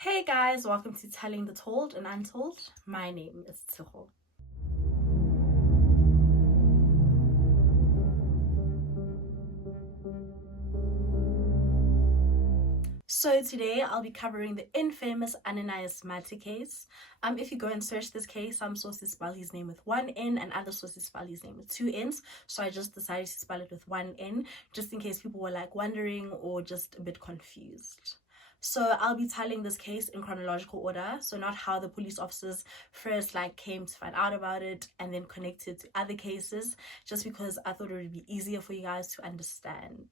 Hey guys, welcome to Telling the Told and Untold. My name is Tshego. So today I'll be covering the infamous Ananias Mathe case. If you go and search this case, some sources spell his name with one N and other sources spell his name with two N's. So I just decided to spell it with one N, just in case people were wondering or just a bit confused. So I'll be telling this case in chronological order, so not how the police officers first came to find out about it and then connected to other cases, just because I thought it would be easier for you guys to understand.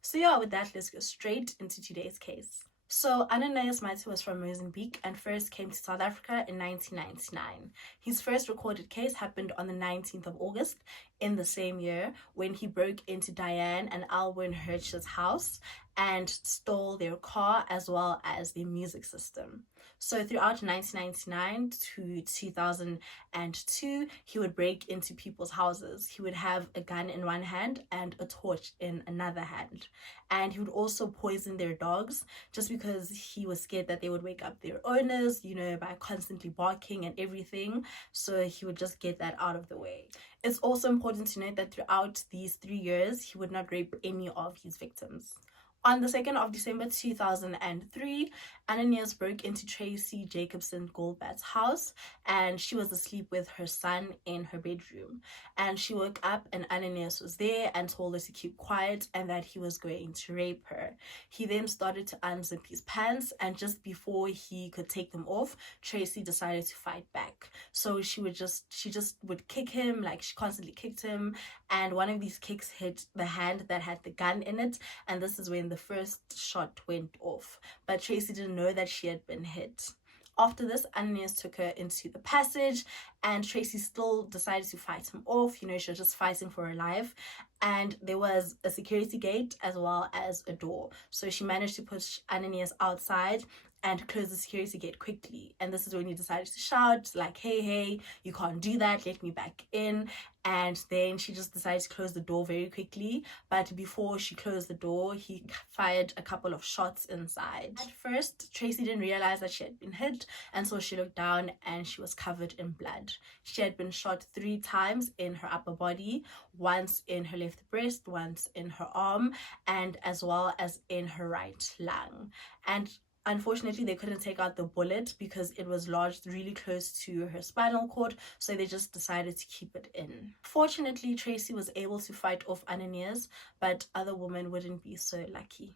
So yeah, with that, let's go straight into today's case. So Ananias Mathe was from Mozambique and first came to South Africa in 1999. His first recorded case happened on the 19th of August in the same year when he broke into Diane and Alwyn Hirsch's house and stole their car as well as their music system. So throughout 1999 to 2002, he would break into people's houses. He would have a gun in one hand and a torch in another hand. And he would also poison their dogs just because he was scared that they would wake up their owners, by constantly barking and everything. So he would just get that out of the way. It's also important to note that throughout these 3 years, he would not rape any of his victims. On the 2nd of December 2003, Ananias broke into Tracy Jacobson Goldbat's house and she was asleep with her son in her bedroom. And she woke up and Ananias was there and told her to keep quiet and that he was going to rape her. He then started to unzip his pants and just before he could take them off, Tracy decided to fight back. So she just would kick him, she constantly kicked him, and one of these kicks hit the hand that had the gun in it, and this is when the first shot went off, but Tracy didn't know that she had been hit. After this, Ananias took her into the passage and Tracy still decided to fight him off. She was just fighting for her life. And there was a security gate as well as a door. So she managed to push Ananias outside and close the security gate quickly. And this is when he decided to shout, hey, you can't do that, let me back in. And then she just decided to close the door very quickly. But before she closed the door, he fired a couple of shots inside. At first, Tracy didn't realize that she had been hit, and so she looked down and she was covered in blood. She had been shot 3 times in her upper body, once in her left breast, once in her arm, and as well as in her right lung. And unfortunately, they couldn't take out the bullet because it was lodged really close to her spinal cord, so they just decided to keep it in. Fortunately, Tracy was able to fight off Ananias, but other women wouldn't be so lucky.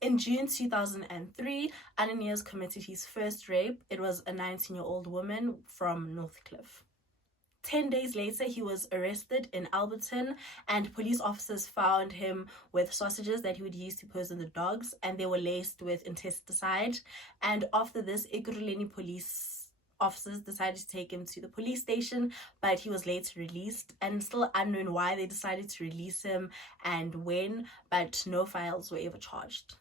In June 2003, Ananias committed his first rape. It was a 19-year-old woman from Northcliffe. 10 days later, he was arrested in Alberton and police officers found him with sausages that he would use to poison the dogs, and they were laced with insecticide. And after this, Ekurhuleni police officers decided to take him to the police station, but he was later released, and still unknown why they decided to release him and when, but no files were ever charged.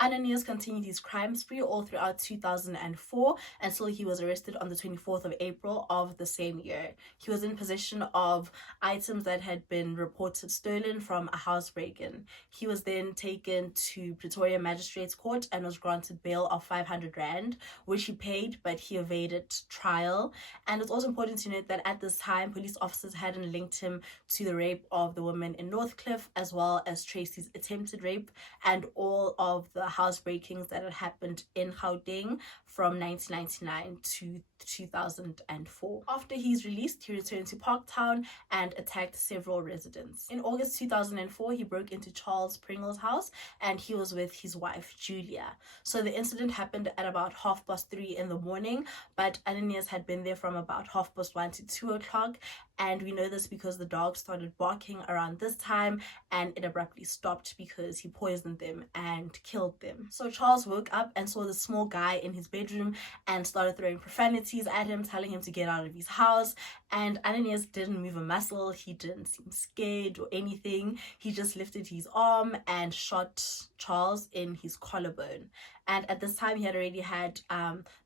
Ananias continued his crime spree all throughout 2004 until he was arrested on the 24th of April of the same year. He was in possession of items that had been reported stolen from a house break-in. He was then taken to Pretoria Magistrates Court and was granted bail of 500 Rand, which he paid, but he evaded trial. And it's also important to note that at this time, police officers hadn't linked him to the rape of the woman in Northcliffe, as well as Tracy's attempted rape and all of the house breakings that had happened in Gauteng from 1999 to 2004. After he's released, he returned to Parktown and attacked several residents. In August 2004, he broke into Charles Pringle's house and he was with his wife, Julia. So the incident happened at about 3:30 in the morning, but Ananias had been there from about 1:30 to 2 o'clock. And we know this because the dogs started barking around this time and it abruptly stopped because he poisoned them and killed them. So Charles woke up and saw the small guy in his bedroom and started throwing profanities at him, telling him to get out of his house. And Ananias didn't move a muscle. He didn't seem scared or anything. He just lifted his arm and shot Charles in his collarbone. And at this time, he had already had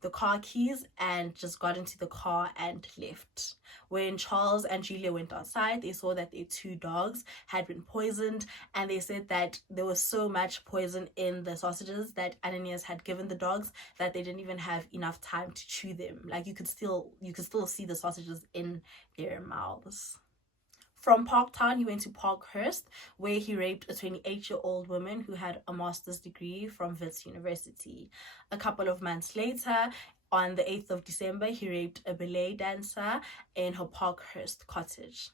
the car keys and just got into the car and left. When Charles and Julia went outside, they saw that their 2 dogs had been poisoned, and they said that there was so much poison in the sausages that Ananias had given the dogs that they didn't even have enough time to chew them. Like you could still see the sausages in their mouths. From Parktown, he went to Parkhurst, where he raped a 28-year-old woman who had a master's degree from Wits University. A couple of months later, on the 8th of December, he raped a ballet dancer in her Parkhurst cottage.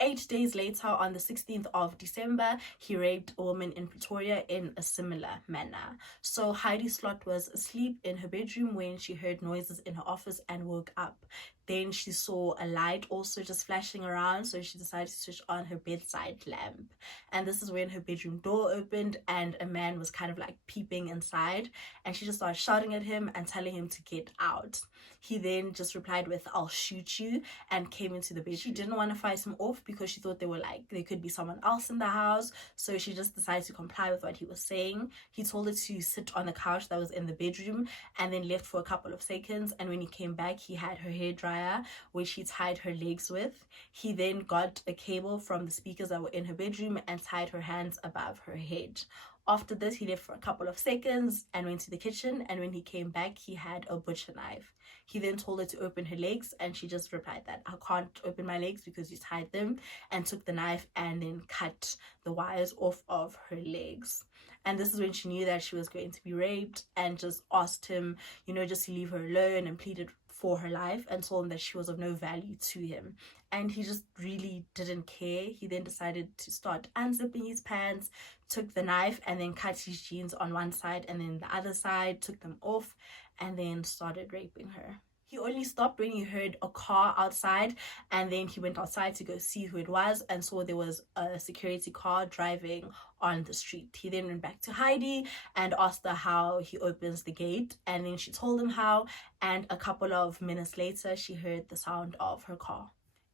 8 days later, on the 16th of December, he raped a woman in Pretoria in a similar manner. So Heidi Slot was asleep in her bedroom when she heard noises in her office and woke up. Then she saw a light also just flashing around, so she decided to switch on her bedside lamp. And this is when her bedroom door opened and a man was kind of like peeping inside, and she just started shouting at him and telling him to get out. He then just replied with, "I'll shoot you," and came into the bedroom. She didn't want to fight him off because she thought there could be someone else in the house, so she just decided to comply with what he was saying. He told her to sit on the couch that was in the bedroom and then left for a couple of seconds, and when he came back, he had her hair dryer, which he tied her legs with. He then got a cable from the speakers that were in her bedroom and tied her hands above her head. After this, he left for a couple of seconds and went to the kitchen, and when he came back, he had a butcher knife. He then told her to open her legs, and she just replied that, "I can't open my legs because you tied them," and took the knife and then cut the wires off of her legs. And this is when she knew that she was going to be raped, and just asked him, just to leave her alone, and pleaded for her life and told him that she was of no value to him. And he just really didn't care. He then decided to start unzipping his pants, took the knife and then cut his jeans on one side and then the other side, took them off, and then started raping her. He only stopped when he heard a car outside, and then he went outside to go see who it was and saw there was a security car driving on the street. He then went back to Heidi and asked her how he opens the gate, and then she told him how, and a couple of minutes later she heard the sound of her car.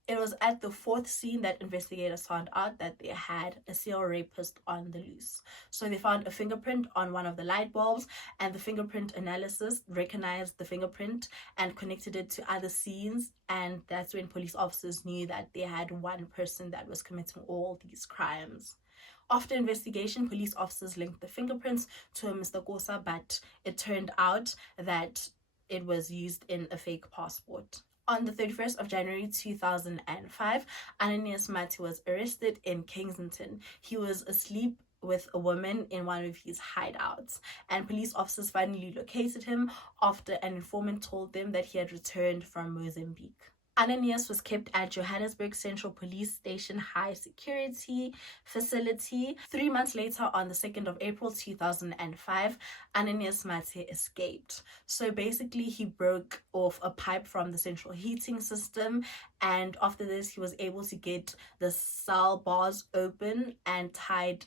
It was at the 4th scene that investigators found out that they had a serial rapist on the loose. So they found a fingerprint on one of the light bulbs, and the fingerprint analysis recognized the fingerprint and connected it to other scenes, and that's when police officers knew that they had one person that was committing all these crimes. After investigation, police officers linked the fingerprints to a Mr. Kosa, but it turned out that it was used in a fake passport. On the 31st of January 2005, Ananias Mathe was arrested in Kensington. He was asleep with a woman in one of his hideouts, and police officers finally located him after an informant told them that he had returned from Mozambique. Ananias was kept at Johannesburg Central Police Station High Security Facility. 3 months later, on the 2nd of April 2005, Ananias Mathe escaped. So basically, he broke off a pipe from the central heating system, and after this, he was able to get the cell bars open and tied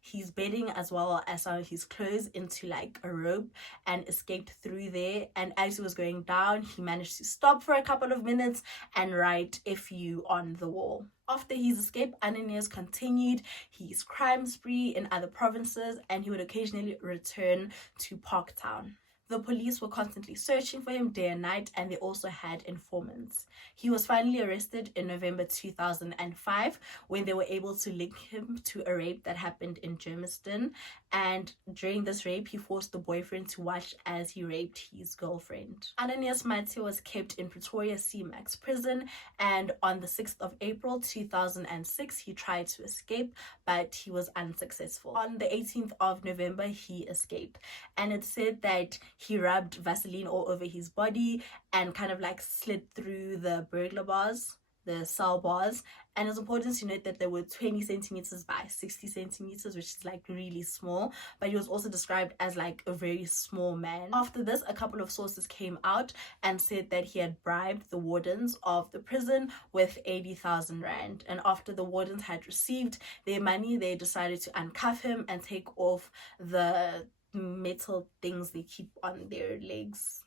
his bedding as well as some of his clothes into like a rope and escaped through there. And as he was going down, he managed to stop for a couple of minutes and write "FU" on the wall. After his escape, Ananias continued his crime spree in other provinces, and he would occasionally return to Parktown. The police were constantly searching for him day and night, and they also had informants. He was finally arrested in November 2005 when they were able to link him to a rape that happened in Germiston. And during this rape, he forced the boyfriend to watch as he raped his girlfriend. Ananias Mathe was kept in Pretoria C-Max prison, and on the 6th of April 2006, he tried to escape, but he was unsuccessful. On the 18th of November, he escaped, and it said that he rubbed Vaseline all over his body and kind of like slid through the burglar bars, the cell bars. And it's important to note that they were 20 centimeters by 60 centimeters, which is like really small, but he was also described as like a very small man. After this, a couple of sources came out and said that he had bribed the wardens of the prison with 80,000 rand. And after the wardens had received their money, they decided to uncuff him and take off the metal things they keep on their legs.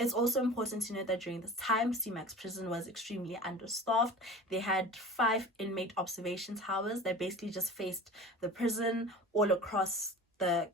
It's also important to note that during this time, C-Max prison was extremely understaffed. They had 5 inmate observation towers that basically just faced the prison all across the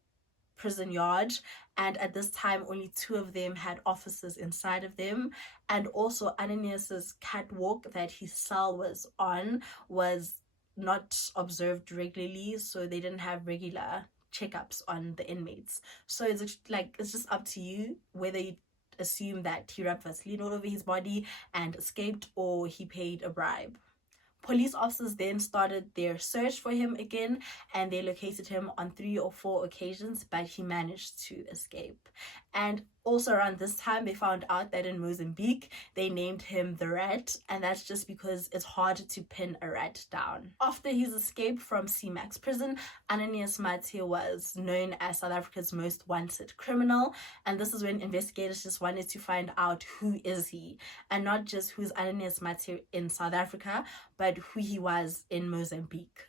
prison yard, and at this time only 2 of them had officers inside of them. And also Ananias's catwalk that his cell was on was not observed regularly, so they didn't have regular checkups on the inmates. So it's just up to you whether you assume that he rubbed Vaseline all over his body and escaped, or he paid a bribe. Police officers then started their search for him again, and they located him on 3 or 4 occasions, but he managed to escape. And also around this time, they found out that in Mozambique, they named him the Rat, and that's just because it's hard to pin a rat down. After his escape from C-Max prison, Ananias Mathe was known as South Africa's most wanted criminal, and this is when investigators just wanted to find out who is he, and not just who's Ananias Mathe in South Africa, but who he was in Mozambique.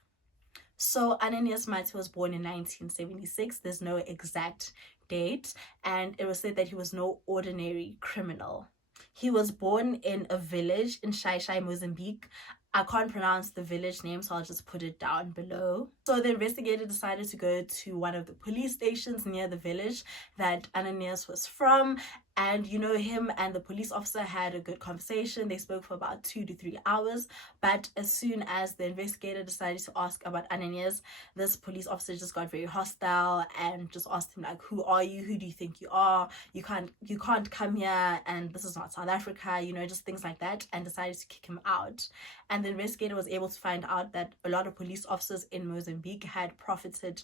So Ananias Mathe was born in 1976. There's no exact date, and it was said that he was no ordinary criminal. He was born in a village in Shai, Mozambique. I can't pronounce the village name, so I'll just put it down below. So the investigator decided to go to one of the police stations near the village that Ananias was from, and him and the police officer had a good conversation. They spoke for about 2 to 3 hours, but as soon as the investigator decided to ask about Ananias, this police officer just got very hostile and just asked him, like, who are you? Who do you think you are? You can't come here, and this is not South Africa, just things like that, and decided to kick him out. And the investigator was able to find out that a lot of police officers in Mozambique had profited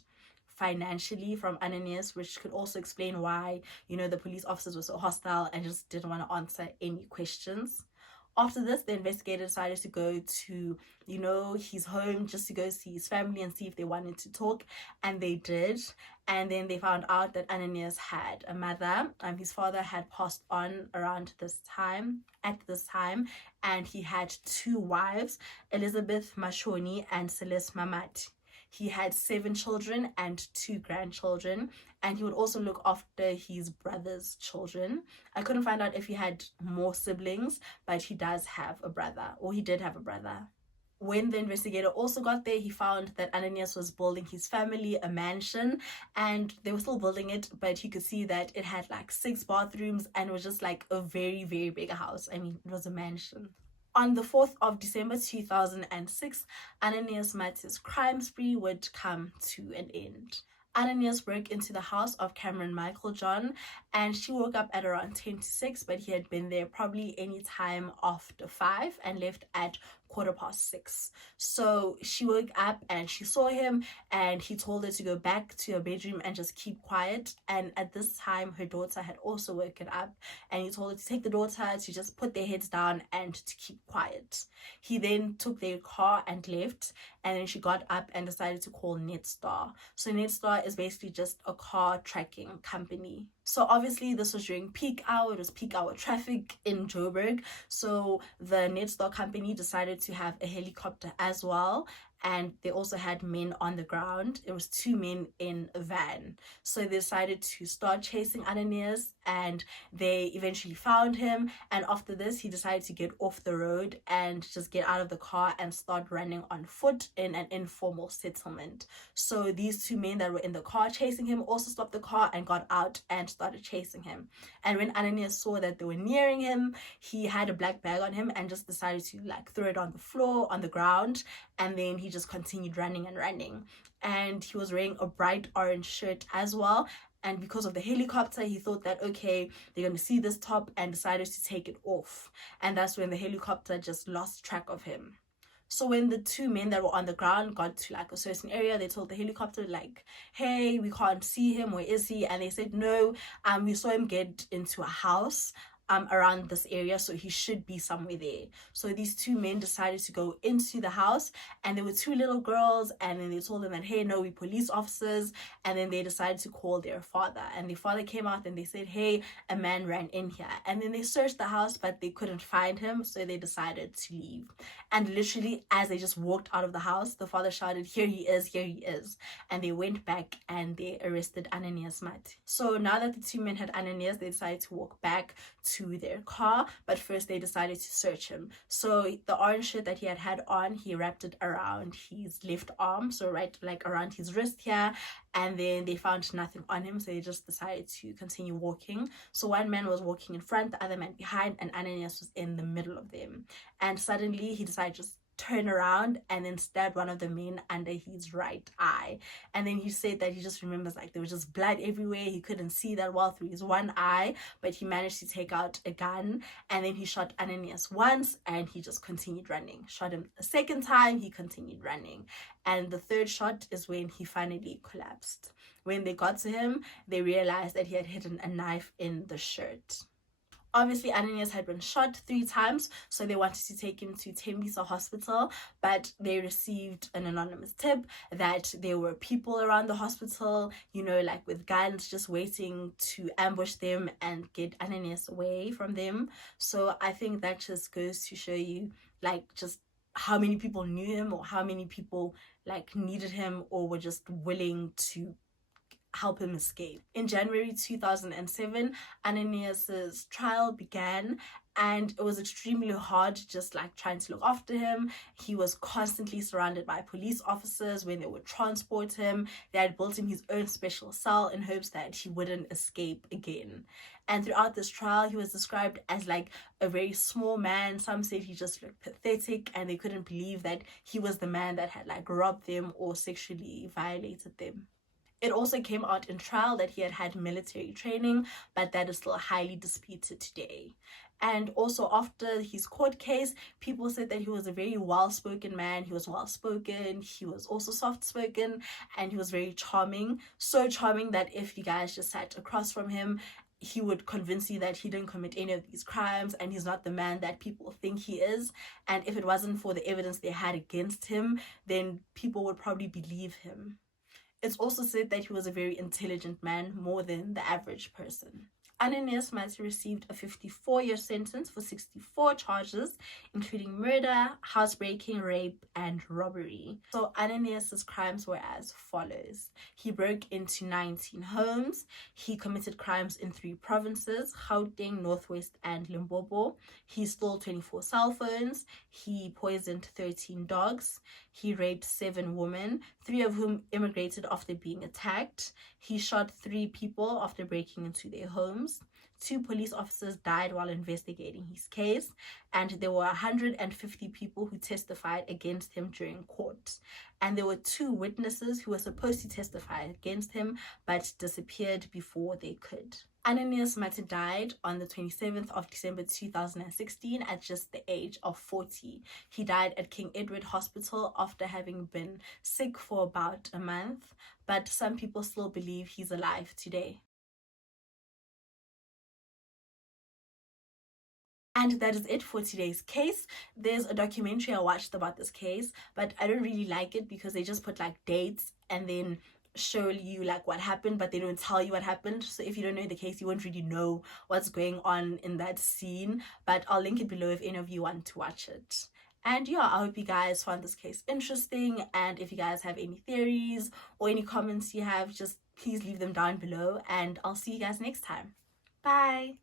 financially from Ananias, which could also explain why the police officers were so hostile and just didn't want to answer any questions. After this, the investigator decided to go to his home just to go see his family and see if they wanted to talk, and they did. And then they found out that Ananias had a mother. His father had passed on at this time, and he had 2 wives, Elizabeth Mashoni and Celeste Mamat. He had 7 children and 2 grandchildren, and he would also look after his brother's children. I couldn't find out if he had more siblings, but he did have a brother. When the investigator also got there, he found that Ananias was building his family a mansion, and they were still building it, but he could see that it had like 6 bathrooms, and it was just like a very, very big house. I mean, it was a mansion. On the 4th of December 2006, Ananias Mathe's crime spree would come to an end. Ananias broke into the house of Cameron Michael John, and she woke up at around 10 to 6, but he had been there probably any time after 5 and left at 6:15. So she woke up and she saw him, and he told her to go back to her bedroom and just keep quiet. And at this time, her daughter had also woken up, and he told her to take the daughter to just put their heads down and to keep quiet. He then took their car and left, and then she got up and decided to call Netstar. So Netstar is basically just a car tracking company. So obviously this was during peak hour. It was peak hour traffic in Joburg. So the Netstar company decided to have a helicopter as well, and they also had men on the ground. It was 2 men in a van. So they decided to start chasing Ananias, and they eventually found him. And after this, he decided to get off the road and just get out of the car and start running on foot in an informal settlement. So these 2 men that were in the car chasing him also stopped the car and got out and started chasing him. And when Ananias saw that they were nearing him, he had a black bag on him and just decided to throw it on the floor, on the ground, and then he just continued running and running. And he was wearing a bright orange shirt as well, and because of the helicopter, he thought that, okay, they're going to see this top, and decided to take it off. And that's when the helicopter just lost track of him. So when the 2 men that were on the ground got to a certain area, they told the helicopter hey, we can't see him, where is he? And they said, no, we saw him get into a house around this area, so he should be somewhere there. So these two men decided to go into the house, and there were two little girls, and then they told them that, hey, no, we're police officers. And then they decided to call their father, and their father came out and they said, hey, a man ran in here. And then they searched the house, but they couldn't find him, so they decided to leave. And literally, as they just walked out of the house, the father shouted, here he is, here he is. And they went back and they arrested Ananias Mathe. So now that the two men had Ananias, they decided to walk back to their car, but first they decided to search him. So the orange shirt that he had on, he wrapped it around his left arm, so right like around his wrist here, and then they found nothing on him, so they just decided to continue walking. So one man was walking in front, the other man behind, and Ananias was in the middle of them. And suddenly he decided to just turn around and then stabbed one of the men under his right eye. And then he said that he just remembers like there was just blood everywhere. He couldn't see that well through his one eye, but he managed to take out a gun, and then he shot Ananias once and he just continued running. Shot him a second time, he continued running. And the third shot is when he finally collapsed. When they got to him, they realized that he had hidden a knife in the shirt. Obviously, Ananias had been shot 3 times, so they wanted to take him to Tembisa Hospital, but they received an anonymous tip that there were people around the hospital, you know, like with guns just waiting to ambush them and get Ananias away from them. So I think that just goes to show you, like, just how many people knew him, or how many people, like, needed him or were just willing to help him escape. In January 2007, Ananias's trial began, and it was extremely hard just like trying to look after him. He was constantly surrounded by police officers when they would transport him. They had built him his own special cell in hopes that he wouldn't escape again. And throughout this trial, he was described as like a very small man. Some said he just looked pathetic, and they couldn't believe that he was the man that had like robbed them or sexually violated them. It also came out in trial that he had had military training, but that is still highly disputed today. And also after his court case, people said that he was a very well-spoken man. He was well-spoken, he was also soft-spoken, and he was very charming. So charming that if you guys just sat across from him, he would convince you that he didn't commit any of these crimes and he's not the man that people think he is. And if it wasn't for the evidence they had against him, then people would probably believe him. It's also said that he was a very intelligent man, more than the average person. Ananias Mathe received a 54-year sentence for 64 charges, including murder, housebreaking, rape, and robbery. So Ananias's crimes were as follows. He broke into 19 homes. He committed crimes in 3 provinces, Gauteng, Northwest, and Limpopo. He stole 24 cell phones. He poisoned 13 dogs. He raped 7 women, 3 of whom immigrated after being attacked. He shot 3 people after breaking into their homes. 2 police officers died while investigating his case, and there were 150 people who testified against him during court. And there were 2 witnesses who were supposed to testify against him but disappeared before they could. Ananias Mathe died on the 27th of December 2016 at just the age of 40. He died at King Edward Hospital after having been sick for about a month, but some people still believe he's alive today. And that is it for today's case. There's a documentary I watched about this case, but I don't really like it because they just put like dates and then show you like what happened, but they don't tell you what happened. So if you don't know the case, you won't really know what's going on in that scene, but I'll link it below if any of you want to watch it. And yeah, I hope you guys found this case interesting, and if you guys have any theories or any comments you have, just please leave them down below, and I'll see you guys next time. Bye.